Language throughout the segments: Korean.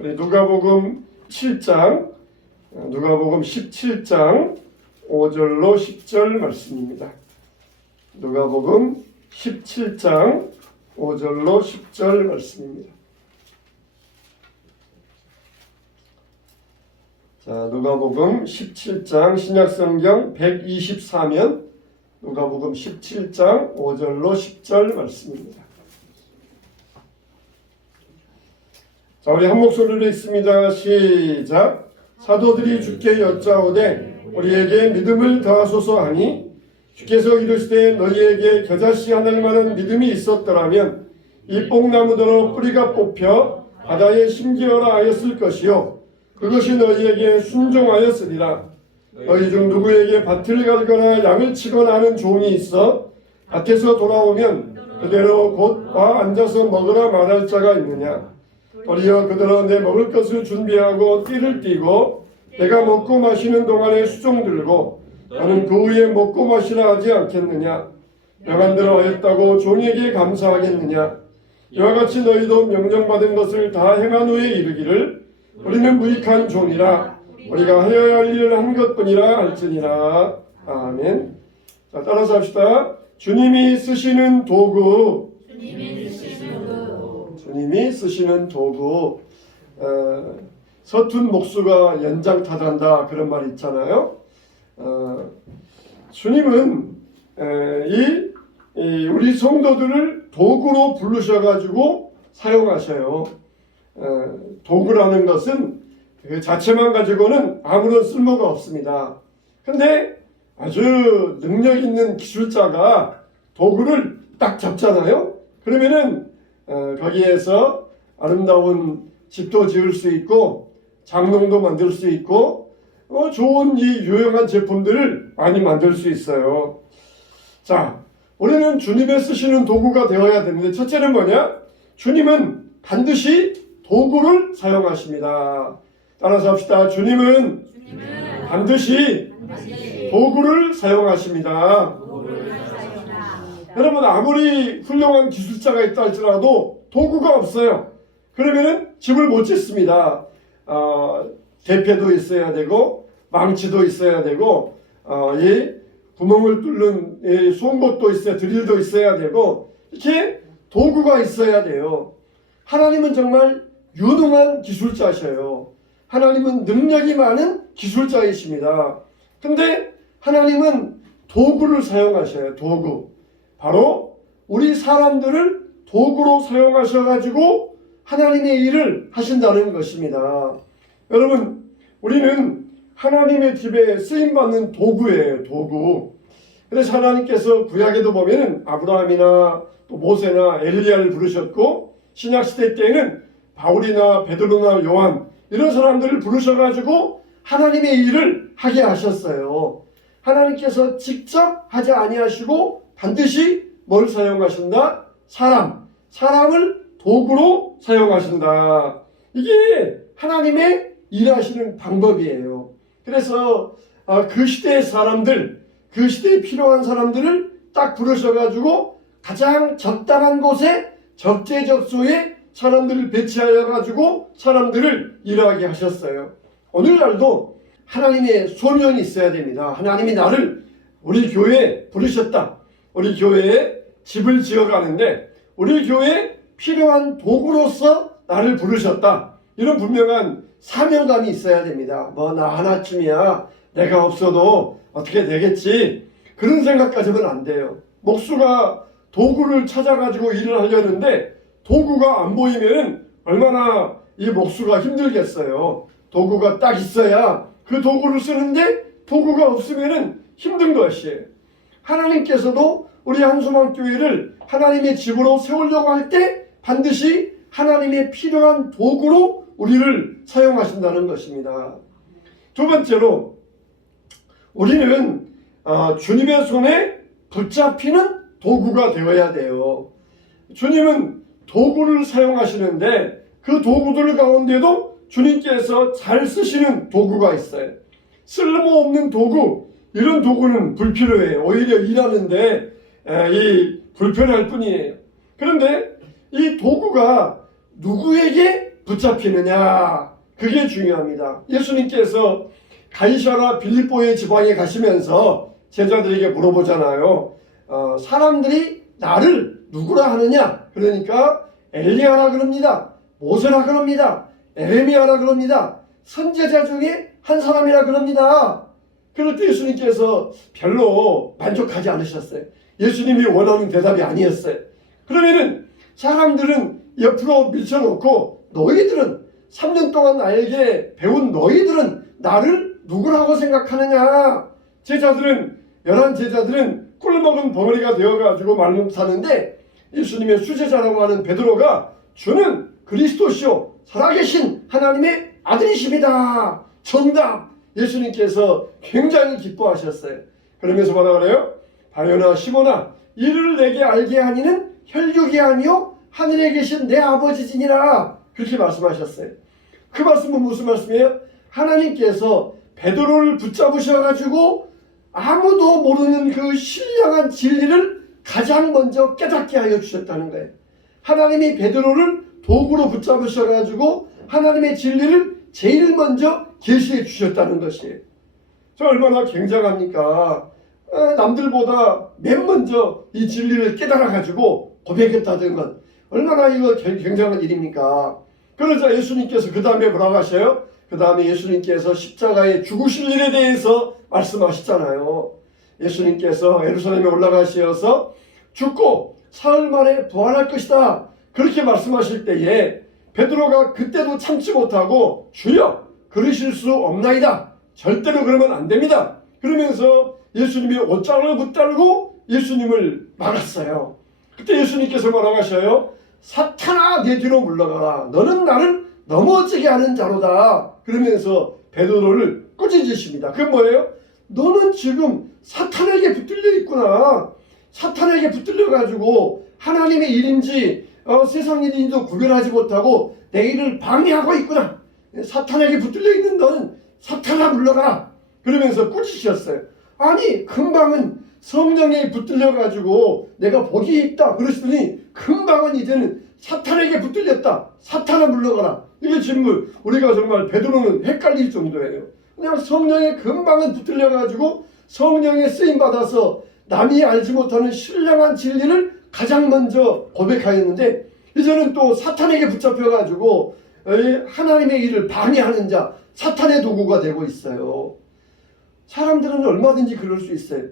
우리 누가복음 7장, 누가복음 17장 5절로 10절 말씀입니다. 누가복음 17장 5절로 10절 말씀입니다. 자, 누가복음 17장 신약성경 124면 누가복음 17장 5절로 10절 말씀입니다. 자, 우리 한 목소리로 읽습니다. 시작. 사도들이 주께 여짜오되 우리에게 믿음을 더하소서 하니 주께서 이르시되 너희에게 겨자씨 하늘만한 믿음이 있었더라면 이 뽕나무더러 뿌리가 뽑혀 바다에 심기어라 하였을 것이요 그것이 너희에게 순종하였으리라. 너희 중 누구에게 밭을 갈거나 양을 치거나 하는 종이 있어 밭에서 돌아오면 그대로 곧 와 앉아서 먹으라 말할 자가 있느냐. 도리어 그들은 내 먹을 것을 준비하고 띠를 띠고 내가 먹고 마시는 동안에 수종 들고 너는 그 후에 먹고 마시라 하지 않겠느냐. 명한대로 하였다고 종에게 감사하겠느냐. 이와 같이 너희도 명령받은 것을 다 행한 후에 이르기를 우리는 무익한 종이라 우리가 하여야 할 일을 한 것뿐이라 할지니라. 아멘. 자, 따라서 합시다. 주님이 쓰시는 도구. 주님이 쓰시는 도구. 서툰 목수가 연장타잔다 그런 말이 있잖아요. 주님은 우리 성도들을 도구로 부르셔가지고 사용하셔요. 도구라는 것은 그 자체만 가지고는 아무런 쓸모가 없습니다. 근데 아주 능력 있는 기술자가 도구를 딱 잡잖아요. 그러면은 거기에서 아름다운 집도 지을 수 있고 장롱도 만들 수 있고 좋은 이 유용한 제품들을 많이 만들 수 있어요. 자, 우리는 주님의 쓰시는 도구가 되어야 되는데 첫째는 뭐냐? 주님은 반드시 도구를 사용하십니다. 따라서 합시다. 주님은 반드시 도구를 사용하십니다. 여러분, 아무리 훌륭한 기술자가 있다 할지라도 도구가 없어요. 그러면은 집을 못 짓습니다. 대패도 있어야 되고 망치도 있어야 되고 이 구멍을 뚫는 송곳도 있어야, 드릴도 있어야 되고 이렇게 도구가 있어야 돼요. 하나님은 정말 유능한 기술자셔요. 하나님은 능력이 많은 기술자이십니다. 근데 하나님은 도구를 사용하셔요. 도구. 바로 우리 사람들을 도구로 사용하셔가지고 하나님의 일을 하신다는 것입니다. 여러분, 우리는 하나님의 집에 쓰임받는 도구예요. 도구. 그래서 하나님께서 구약에도 보면은 아브라함이나 또 모세나 엘리야를 부르셨고 신약시대 때에는 바울이나 베드로나 요한 이런 사람들을 부르셔가지고 하나님의 일을 하게 하셨어요. 하나님께서 직접 하지 아니하시고 반드시 뭘 사용하신다? 사람을 도구로 사용하신다. 이게 하나님의 일하시는 방법이에요. 그래서 그 시대의 사람들, 그 시대에 필요한 사람들을 딱 부르셔가지고 가장 적당한 곳에 적재적소에 사람들을 배치하여 가지고 사람들을 일하게 하셨어요. 오늘날도 하나님의 소명이 있어야 됩니다. 하나님이 나를 우리 교회에 부르셨다. 우리 교회에 집을 지어가는데 우리 교회에 필요한 도구로서 나를 부르셨다. 이런 분명한 사명감이 있어야 됩니다. 나 하나쯤이야. 내가 없어도 어떻게 되겠지. 그런 생각 가지면 안 돼요. 목수가 도구를 찾아가지고 일을 하려는데 도구가 안 보이면 얼마나 이 목수가 힘들겠어요. 도구가 딱 있어야 그 도구를 쓰는데 도구가 없으면 힘든 것이에요. 하나님께서도 우리 한수망교회를 하나님의 집으로 세우려고 할 때 반드시 하나님의 필요한 도구로 우리를 사용하신다는 것입니다. 두 번째로 우리는 주님의 손에 붙잡히는 도구가 되어야 돼요. 주님은 도구를 사용하시는데 그 도구들 가운데도 주님께서 잘 쓰시는 도구가 있어요. 쓸모없는 도구, 이런 도구는 불필요해요. 오히려 일하는데 불편할 뿐이에요. 그런데 이 도구가 누구에게 붙잡히느냐, 그게 중요합니다. 예수님께서 가이사라 빌립보의 지방에 가시면서 제자들에게 물어보잖아요. 사람들이 나를 누구라 하느냐? 그러니까 엘리야라 그럽니다. 모세라 그럽니다. 에레미야라 그럽니다. 선지자 중에 한 사람이라 그럽니다. 그럴 때 예수님께서 별로 만족하지 않으셨어요. 예수님이 원하는 대답이 아니었어요. 그러면은 사람들은 옆으로 밀쳐놓고 너희들은 3년 동안 나에게 배운 너희들은 나를 누구라고 생각하느냐? 제자들은 11제자들은 꿀먹은 벙어리가 되어가지고 말로 사는데 예수님의 수제자라고 하는 베드로가 주는 그리스도시요 살아계신 하나님의 아들이십니다. 정답! 예수님께서 굉장히 기뻐하셨어요. 그러면서 뭐라 그래요? 바요나 시모나 이를 내게 알게 하니는 혈육이 아니요 하늘에 계신 내 아버지지니라 그렇게 말씀하셨어요. 그 말씀은 무슨 말씀이에요? 하나님께서 베드로를 붙잡으셔가지고 아무도 모르는 그 신령한 진리를 가장 먼저 깨닫게 하여 주셨다는 거예요. 하나님이 베드로를 도구로 붙잡으셔가지고 하나님의 진리를 제일 먼저 계시해 주셨다는 것이에요. 저 얼마나 굉장합니까? 남들보다 맨 먼저 이 진리를 깨달아가지고 고백했다는 것 얼마나 이거 굉장한 일입니까? 그러자 예수님께서 그 다음에 뭐라고 하셔요? 그 다음에 예수님께서 십자가에 죽으실 일에 대해서 말씀하시잖아요. 예수님께서 예루살렘에 올라가셔서 죽고 사흘 만에 부활할 것이다. 그렇게 말씀하실 때에 베드로가 그때도 참지 못하고 주여 그러실 수 없나이다. 절대로 그러면 안 됩니다. 그러면서 예수님이 옷장을 붙들고 예수님을 막았어요. 그때 예수님께서 뭐라고 하셔요? 사탄아 내 뒤로 물러가라. 너는 나를 넘어지게 하는 자로다. 그러면서 베드로를 꾸짖으십니다. 그건 뭐예요? 너는 지금 사탄에게 붙들려 있구나. 사탄에게 붙들려 가지고 하나님의 일인지 세상 일인지도 구별하지 못하고 내 일을 방해하고 있구나. 사탄에게 붙들려 있는 너는 사탄아 물러가라. 그러면서 꾸짖으셨어요. 아니 금방은 성령에 붙들려 가지고 내가 복이 있다 그러시더니 금방은 이제는 사탄에게 붙들렸다. 사탄아 물러가라. 이게 지금 우리가 정말 베드로는 헷갈릴 정도예요. 그냥 성령에 금방은 붙들려 가지고 성령에 쓰임 받아서 남이 알지 못하는 신령한 진리를 가장 먼저 고백하였는데 이제는 또 사탄에게 붙잡혀 가지고 하나님의 일을 방해하는 자 사탄의 도구가 되고 있어요. 사람들은 얼마든지 그럴 수 있어요.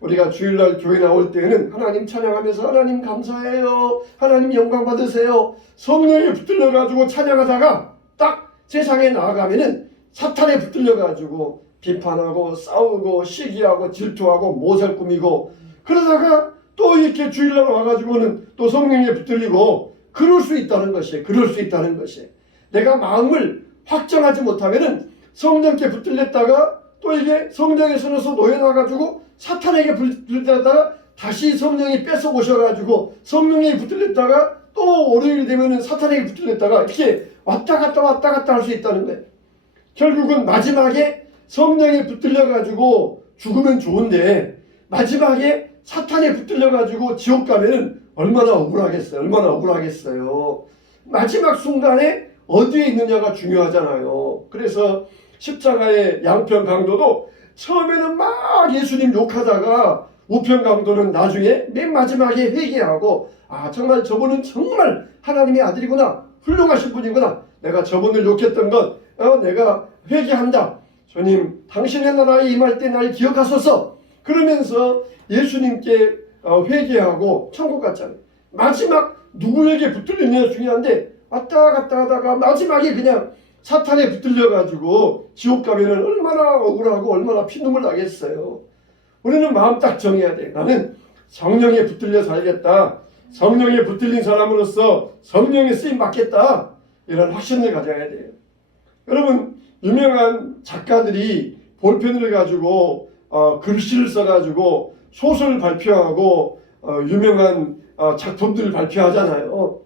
우리가 주일날 교회 나올 때는 하나님 찬양하면서 하나님 감사해요. 하나님 영광 받으세요. 성령에 붙들려 가지고 찬양하다가 딱 세상에 나아가면은 사탄에 붙들려 가지고 비판하고 싸우고 시기하고 질투하고 모살 꾸미고 그러다가 또 이렇게 주일날 와가지고는 또 성령에 붙들리고 그럴 수 있다는 것이에요. 그럴 수 있다는 것이에요. 내가 마음을 확정하지 못하면은 성령께 붙들렸다가 또 이게 성령의 손에서 놓여나가지고 사탄에게 붙들렸다가 다시 성령이 뺏어 오셔가지고 성령에 붙들렸다가 또 월요일 되면은 사탄에게 붙들렸다가 이렇게 왔다 갔다 할 수 있다는 거예요. 결국은 마지막에 성령에 붙들려가지고 죽으면 좋은데 마지막에 사탄에 붙들려가지고 지옥 가면은 얼마나 억울하겠어요. 얼마나 억울하겠어요. 마지막 순간에 어디에 있느냐가 중요하잖아요. 그래서 십자가의 양편 강도도 처음에는 막 예수님 욕하다가 우편 강도는 나중에 맨 마지막에 회개하고 아 정말 저분은 정말 하나님의 아들이구나. 훌륭하신 분이구나. 내가 저분을 욕했던 것 내가 회개한다. 주님 당신의 나라에 임할 때 날 기억하소서. 그러면서 예수님께 회개하고 천국 갔잖아요. 마지막 누구에게 붙들리느냐 중요한데 왔다 갔다 하다가 마지막에 그냥 사탄에 붙들려가지고 지옥 가면은 얼마나 억울하고 얼마나 피눈물 나겠어요. 우리는 마음 딱 정해야 돼. 나는 성령에 붙들려 살겠다. 성령에 붙들린 사람으로서 성령의 쓰임 받겠다. 이런 확신을 가져야 돼요. 여러분 유명한 작가들이 볼펜을 가지고 글씨를 써가지고 소설을 발표하고 유명한 작품들을 발표하잖아요.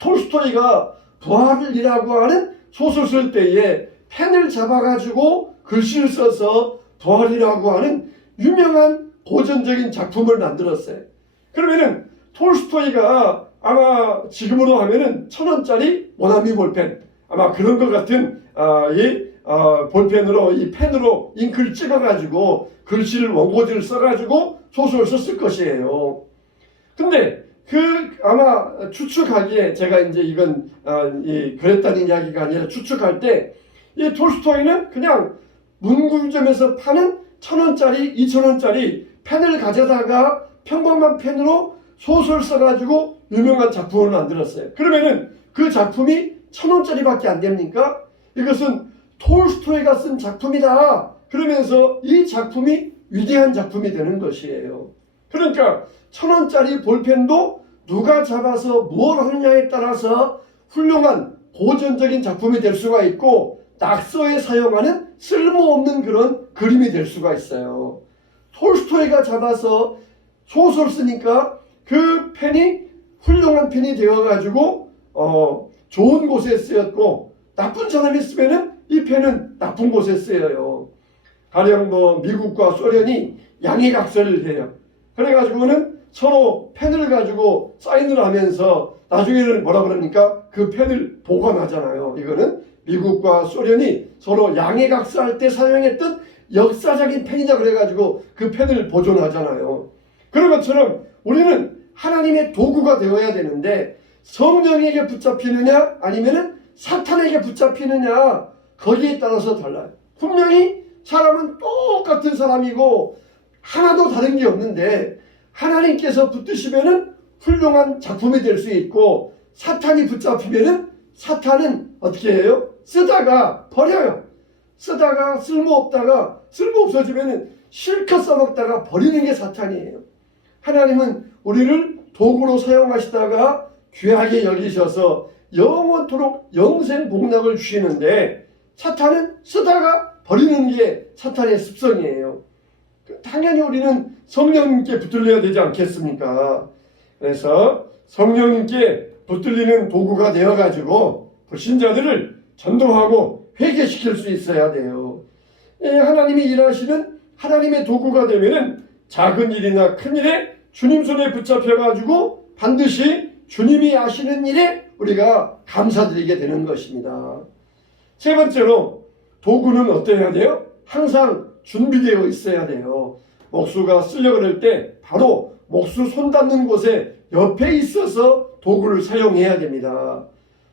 톨스토이가 부활이라고 하는 소설 쓸 때에 펜을 잡아가지고 글씨를 써서 부활이라고 하는 유명한 고전적인 작품을 만들었어요. 그러면은 톨스토이가 아마 지금으로 하면은 1,000원짜리 모나미 볼펜, 아마 그런 것 같은 볼펜으로, 이 펜으로 잉크를 찍어가지고 글씨를, 원고지를 써가지고 소설을 썼을 것이에요. 근데 아마 추측하기에, 제가 이제 이건 그랬다는 이야기가 아니라 추측할 때, 이 톨스토이는 그냥 문구점에서 파는 1,000원짜리, 2,000원짜리 펜을 가져다가 평범한 펜으로 소설 써가지고 유명한 작품을 만들었어요. 그러면은 그 작품이 1,000원짜리밖에 안 됩니까? 이것은 톨스토이가 쓴 작품이다. 그러면서 이 작품이 위대한 작품이 되는 것이에요. 그러니까 1,000원짜리 볼펜도 누가 잡아서 뭘 하느냐에 따라서 훌륭한 고전적인 작품이 될 수가 있고, 낙서에 사용하는 쓸모없는 그런 그림이 될 수가 있어요. 톨스토이가 잡아서 소설 쓰니까 그 펜이 훌륭한 펜이 되어가지고 좋은 곳에 쓰였고, 나쁜 사람이 쓰면은 이 펜은 나쁜 곳에 쓰여요. 가령 미국과 소련이 양해각서를 해요. 그래가지고는 서로 펜을 가지고 사인을 하면서 나중에는 뭐라 그럽니까? 그 펜을 보관하잖아요. 이거는 미국과 소련이 서로 양해각서할 때 사용했던 역사적인 펜이다 그래가지고 그 펜을 보존하잖아요. 그런 것처럼 우리는 하나님의 도구가 되어야 되는데, 성령에게 붙잡히느냐 아니면은 사탄에게 붙잡히느냐, 거기에 따라서 달라요. 분명히 사람은 똑같은 사람이고 하나도 다른 게 없는데, 하나님께서 붙드시면은 훌륭한 작품이 될 수 있고, 사탄이 붙잡히면은 사탄은 어떻게 해요? 쓰다가 버려요. 쓰다가 쓸모없어지면은 실컷 써먹다가 버리는 게 사탄이에요. 하나님은 우리를 도구로 사용하시다가 귀하게 여기셔서 영원토록 영생 복락을 주시는데, 사탄은 쓰다가 버리는 게 사탄의 습성이에요. 당연히 우리는 성령님께 붙들려야 되지 않겠습니까? 그래서 성령님께 붙들리는 도구가 되어가지고 불신자들을 전도하고 회개시킬 수 있어야 돼요. 하나님이 일하시는 하나님의 도구가 되면은 작은 일이나 큰 일에 주님 손에 붙잡혀가지고 반드시 주님이 하시는 일에 우리가 감사드리게 되는 것입니다. 세 번째로, 도구는 어떠해야 돼요? 항상 준비되어 있어야 돼요. 목수가 쓰려고 할 때 바로 목수 손 닿는 곳에 옆에 있어서 도구를 사용해야 됩니다.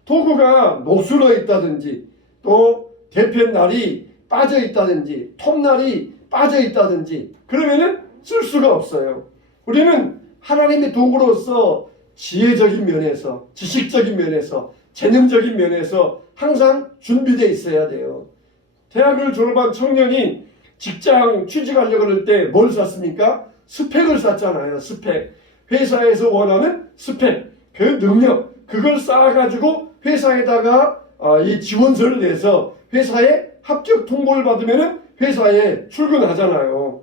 도구가 녹슬어 있다든지, 또 대편날이 빠져 있다든지, 톱날이 빠져 있다든지, 그러면은 쓸 수가 없어요. 우리는 하나님의 도구로서 지혜적인 면에서, 지식적인 면에서, 재능적인 면에서 항상 준비되어 있어야 돼요. 대학을 졸업한 청년이 직장 취직하려고 할 때 뭘 샀습니까? 스펙을 샀잖아요. 스펙. 회사에서 원하는 스펙, 그 능력, 그걸 쌓아가지고 회사에다가 이 지원서를 내서 회사에 합격 통보를 받으면 회사에 출근하잖아요.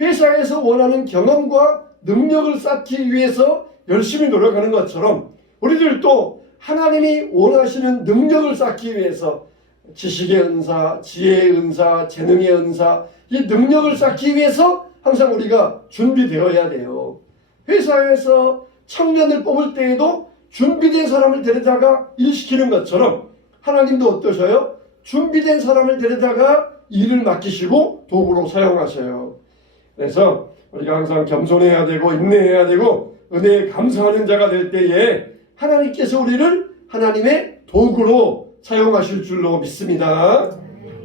회사에서 원하는 경험과 능력을 쌓기 위해서 열심히 노력하는 것처럼, 우리들도 하나님이 원하시는 능력을 쌓기 위해서 지식의 은사, 지혜의 은사, 재능의 은사, 이 능력을 쌓기 위해서 항상 우리가 준비되어야 돼요. 회사에서 청년을 뽑을 때에도 준비된 사람을 데려다가 일시키는 것처럼, 하나님도 어떠셔요? 준비된 사람을 데려다가 일을 맡기시고 도구로 사용하셔요. 그래서 우리가 항상 겸손해야 되고 인내해야 되고 은혜에 감사하는 자가 될 때에 하나님께서 우리를 하나님의 도구로 사용하실 줄로 믿습니다.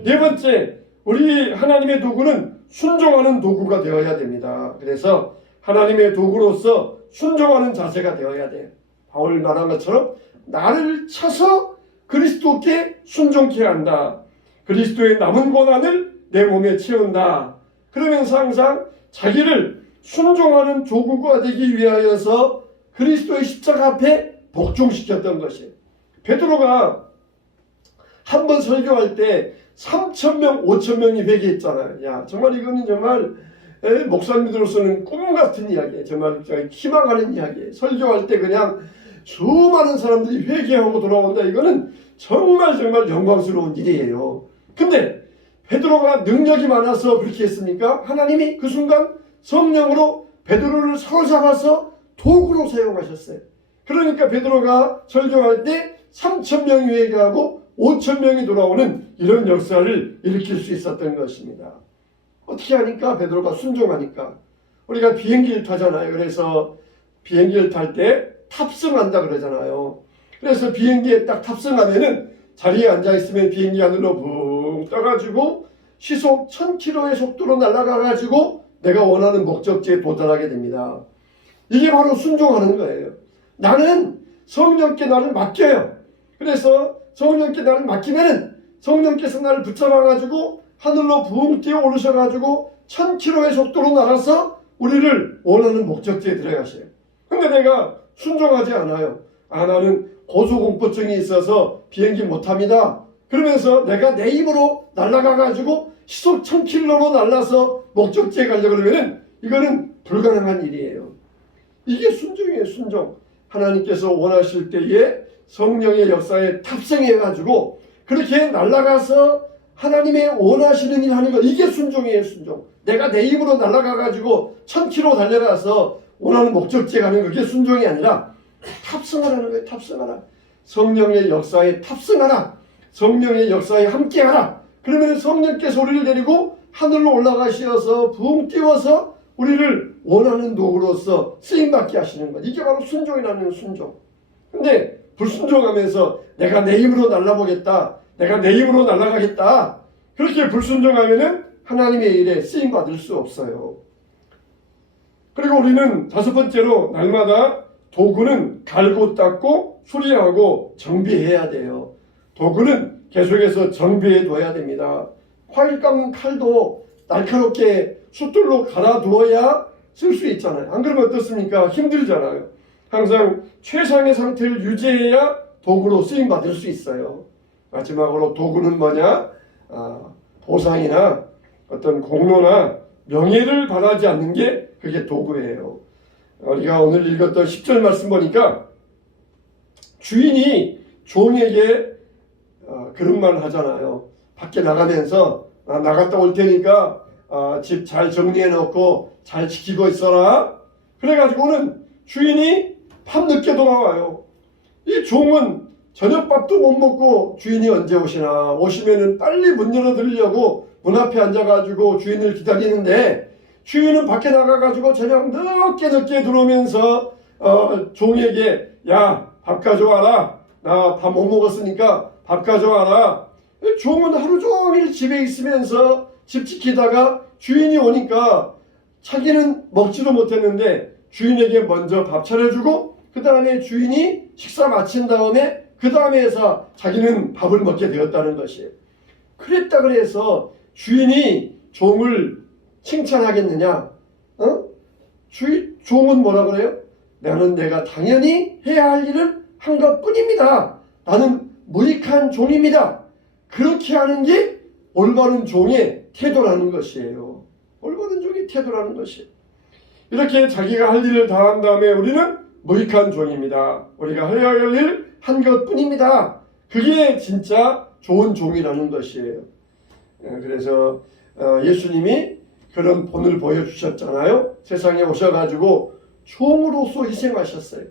네 번째, 우리 하나님의 도구는 순종하는 도구가 되어야 됩니다. 그래서 하나님의 도구로서 순종하는 자세가 되어야 돼요. 바울 말한 것처럼 나를 쳐서 그리스도께 순종케 한다. 그리스도의 남은 고난을 내 몸에 채운다. 그러면서 항상 자기를 순종하는 조구가 되기 위하여서 그리스도의 십자가 앞에 복종시켰던 것이에요. 베드로가 한 번 설교할 때 3,000명, 5,000명이 회개했잖아요. 야, 정말 이거는 정말 목사님들로서는 꿈 같은 이야기예요. 정말 희망하는 이야기예요. 설교할 때 그냥 수많은 사람들이 회개하고 돌아온다. 이거는 정말 영광스러운 일이에요. 근데 베드로가 능력이 많아서 그렇게 했습니까? 하나님이 그 순간 성령으로 베드로를 사로잡아서 도구로 사용하셨어요. 그러니까 베드로가 설교할 때 3,000명이 회개하고 5,000명이 돌아오는 이런 역사를 일으킬 수 있었던 것입니다. 어떻게 하니까? 베드로가 순종하니까. 우리가 비행기를 타잖아요. 그래서 비행기를 탈 때 탑승한다 그러잖아요. 그래서 비행기에 딱 탑승하면은 자리에 앉아있으면 비행기 하늘로 붕 떠가지고 시속 1000km의 속도로 날아가가지고 내가 원하는 목적지에 도달하게 됩니다. 이게 바로 순종하는 거예요. 나는 성령께 나를 맡겨요. 그래서 성령께 나를 맡기면은 성령께서 나를 붙잡아가지고 하늘로 붕 뛰어 오르셔가지고 1000km의 속도로 날아서 우리를 원하는 목적지에 들어가셔요. 근데 내가 순종하지 않아요. 나는 고소공포증이 있어서 비행기 못합니다. 그러면서 내가 내 힘으로 날아가가지고 시속 1000km로 날아서 목적지에 가려고 그러면은 이거는 불가능한 일이에요. 이게 순종이에요, 순종. 하나님께서 원하실 때에 성령의 역사에 탑승해가지고 그렇게 날아가서 하나님의 원하시는 일 하는 것, 이게 순종이에요, 순종. 내가 내 힘으로 날아가가지고 1000km 달려가서 원하는 목적지에 가는 그게 순종이 아니라 탑승하라는 거예요, 탑승하라. 성령의 역사에 탑승하라. 성령의 역사에 함께하라. 그러면 성령께서 우리를 데리고 하늘로 올라가시어서 붕 띄워서 우리를 원하는 도구로서 쓰임받게 하시는 것. 이게 바로 순종이라는 순종. 근데 불순종하면서 내가 내 힘으로 날아보겠다. 내가 내 힘으로 날아가겠다. 그렇게 불순종하면은 하나님의 일에 쓰임받을 수 없어요. 그리고 우리는 다섯 번째로 날마다 도구는 갈고 닦고 수리하고 정비해야 돼요. 도구는 계속해서 정비해 둬야 됩니다. 과일 깎는 칼도 날카롭게 숫돌로 갈아두어야 쓸 수 있잖아요. 안 그러면 어떻습니까? 힘들잖아요. 항상 최상의 상태를 유지해야 도구로 쓰임받을 수 있어요. 마지막으로 도구는 뭐냐? 보상이나 어떤 공로나 명예를 바라지 않는 게 그게 도구예요. 우리가 오늘 읽었던 10절 말씀 보니까 주인이 종에게 그런 말 하잖아요. 밖에 나가면서 나갔다 올 테니까 집 잘 정리해 놓고 잘 지키고 있어라. 그래가지고는 주인이 밤늦게 돌아와요. 이 종은 저녁밥도 못 먹고 주인이 언제 오시나, 오시면은 빨리 문 열어드리려고 문 앞에 앉아가지고 주인을 기다리는데 주인은 밖에 나가가지고 저녁 늦게 들어오면서 종에게 야, 밥 가져와라. 나 밥 못 먹었으니까 밥 가져와라. 종은 하루 종일 집에 있으면서 집 지키다가 주인이 오니까 자기는 먹지도 못했는데 주인에게 먼저 밥 차려주고 그 다음에 주인이 식사 마친 다음에 그 다음에서 자기는 밥을 먹게 되었다는 것이에요. 그랬다 그래서 주인이 종을 칭찬하겠느냐? 종은 뭐라 그래요? 나는 내가 당연히 해야 할 일을 한 것뿐입니다. 나는 무익한 종입니다. 그렇게 하는 게 올바른 종의 태도라는 것이에요. 올바른 종의 태도라는 것이에요. 이렇게 자기가 할 일을 다 한 다음에 우리는 무익한 종입니다. 우리가 해야 할 일 한 것뿐입니다. 그게 진짜 좋은 종이라는 것이에요. 그래서 예수님이 그런 본을 보여주셨잖아요. 세상에 오셔가지고 종으로서 희생하셨어요.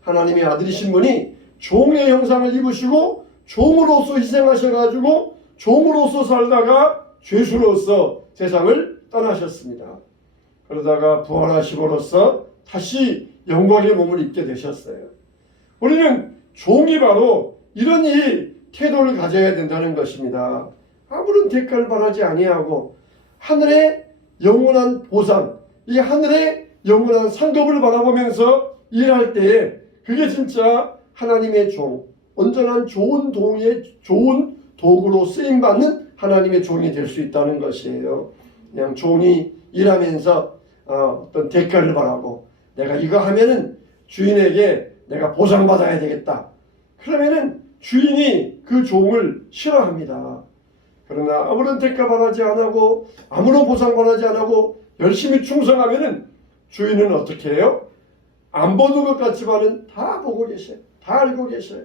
하나님의 아들이신 분이 종의 형상을 입으시고 종으로서 희생하셔가지고 종으로서 살다가 죄수로서 세상을 떠나셨습니다. 그러다가 부활하심으로써 다시 영광의 몸을 입게 되셨어요. 우리는 종이 바로 이런 이 태도를 가져야 된다는 것입니다. 아무런 대가를 바라지 아니하고 하늘의 영원한 보상, 이 하늘의 영원한 상급을 바라보면서 일할 때에 그게 진짜 하나님의 종, 온전한 좋은 도구로 쓰임받는 하나님의 종이 될 수 있다는 것이에요. 그냥 종이 일하면서 어떤 대가를 바라고 내가 이거 하면은 주인에게 내가 보상받아야 되겠다. 그러면은 주인이 그 종을 싫어합니다. 그러나 아무런 대가 바라지 않고 아무런 보상 바라지 않고 열심히 충성하면은 주인은 어떻게 해요? 안 보는 것 같지만은 다 보고 계셔요. 다 알고 계셔요.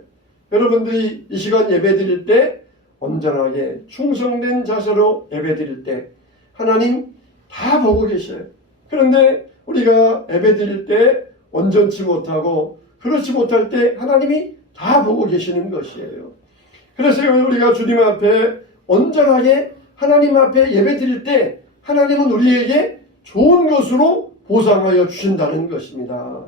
여러분들이 이 시간 예배 드릴 때 온전하게 충성된 자세로 예배 드릴 때 하나님 다 보고 계셔요. 그런데 우리가 예배 드릴 때 온전치 못하고 그렇지 못할 때 하나님이 다 보고 계시는 것이에요. 그래서 우리가 주님 앞에 온전하게 하나님 앞에 예배 드릴 때 하나님은 우리에게 좋은 것으로 보상하여 주신다는 것입니다.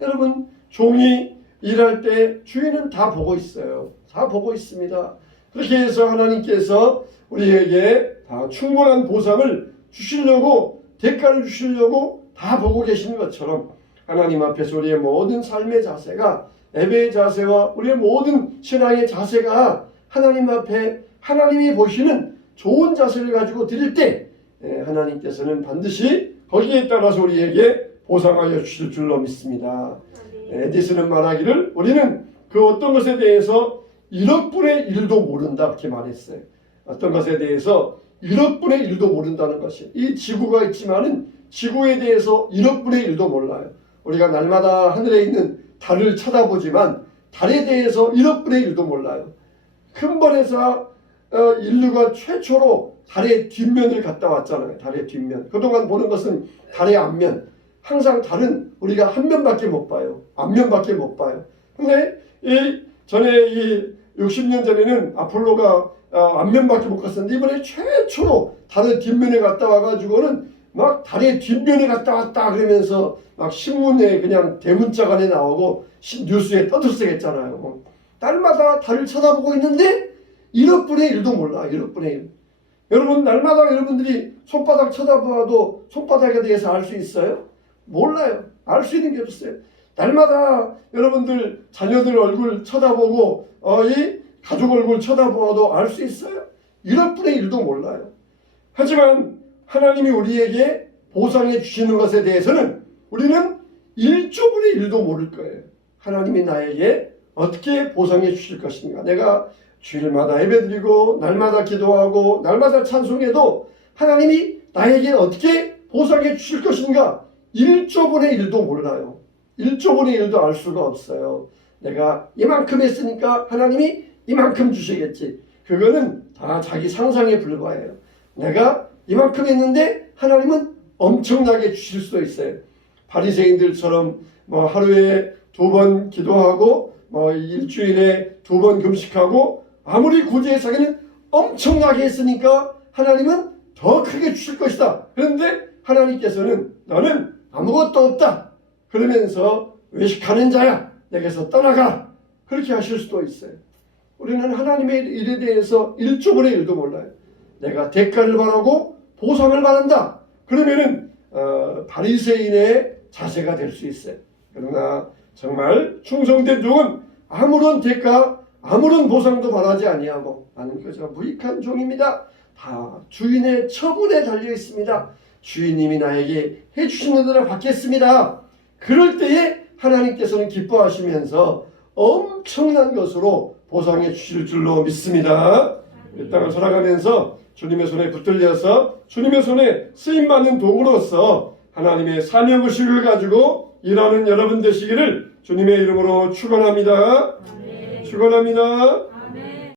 여러분, 종이 일할 때 주인은 다 보고 있어요. 다 보고 있습니다. 그렇게 해서 하나님께서 우리에게 다 충분한 보상을 주시려고, 대가를 주시려고 다 보고 계신 것처럼 하나님 앞에서 우리의 모든 삶의 자세가, 예배의 자세와 우리의 모든 신앙의 자세가 하나님 앞에 하나님이 보시는 좋은 자세를 가지고 드릴 때 하나님께서는 반드시 거기에 따라서 우리에게 보상하여 주실 줄로 믿습니다. 에디슨은 말하기를 우리는 그 어떤 것에 대해서 1억 분의 1도 모른다, 그렇게 말했어요. 어떤 것에 대해서 1억 분의 1도 모른다는 것이, 이 지구가 있지만은 지구에 대해서 1억 분의 1도 몰라요. 우리가 날마다 하늘에 있는 달을 쳐다보지만 달에 대해서 1억 분의 1도 몰라요. 근본에서 인류가 최초로 달의 뒷면을 갔다 왔잖아요. 달의 뒷면. 그동안 보는 것은 달의 앞면. 항상 달은 우리가 한 면밖에 못 봐요. 앞면밖에 못 봐요. 근데 전에 60년 전에는 아폴로가 앞면밖에 못 갔었는데 이번에 최초로 달의 뒷면에 갔다 와가지고는 막 달의 뒷면에 갔다 왔다 그러면서 막 신문에 그냥 대문짝 안에 나오고 뉴스에 떠들썩했잖아요. 날마다 달을 쳐다보고 있는데 1억 분의 1도 몰라. 1억 분의 1. 여러분, 날마다 여러분들이 손바닥 쳐다봐도 손바닥에 대해서 알 수 있어요? 몰라요. 알 수 있는 게 없어요. 날마다 여러분들 자녀들 얼굴 쳐다보고 이 가족 얼굴 쳐다보아도 알 수 있어요? 1억 분의 1도 몰라요. 하지만 하나님이 우리에게 보상해 주시는 것에 대해서는 우리는 1조 분의 1도 모를 거예요. 하나님이 나에게 어떻게 보상해 주실 것인가. 내가 주일마다 예배드리고 날마다 기도하고 날마다 찬송해도 하나님이 나에게 어떻게 보상해 주실 것인가 1조 분의 1도 몰라요. 1조 분의 1도 알 수가 없어요. 내가 이만큼 했으니까 하나님이 이만큼 주시겠지. 그거는 다 자기 상상에 불과해요. 내가 이만큼 했는데 하나님은 엄청나게 주실 수도 있어요. 바리새인들처럼 하루에 2번 기도하고 일주일에 2번 금식하고 아무리 구제사기는 엄청나게 했으니까 하나님은 더 크게 주실 것이다. 그런데 하나님께서는 너는 아무것도 없다. 그러면서 외식하는 자야. 내게서 떠나가. 그렇게 하실 수도 있어요. 우리는 하나님의 일에 대해서 1조 분의 1도 몰라요. 내가 대가를 바라고 보상을 바란다. 그러면은 바리새인의 자세가 될 수 있어요. 그러나 정말 충성된 종은 아무런 대가, 아무런 보상도 바라지 아니하고 나는 그저 무익한 종입니다. 다 주인의 처분에 달려 있습니다. 주인님이 나에게 해주시는 대로 받겠습니다. 그럴 때에 하나님께서는 기뻐하시면서 엄청난 것으로 보상해 주실 줄로 믿습니다. 이 땅을 살아가면서 주님의 손에 붙들려서 주님의 손에 쓰임받는 도구로서 하나님의 사명의식을 가지고 일하는 여러분 되시기를 주님의 이름으로 축원합니다. 축원합니다.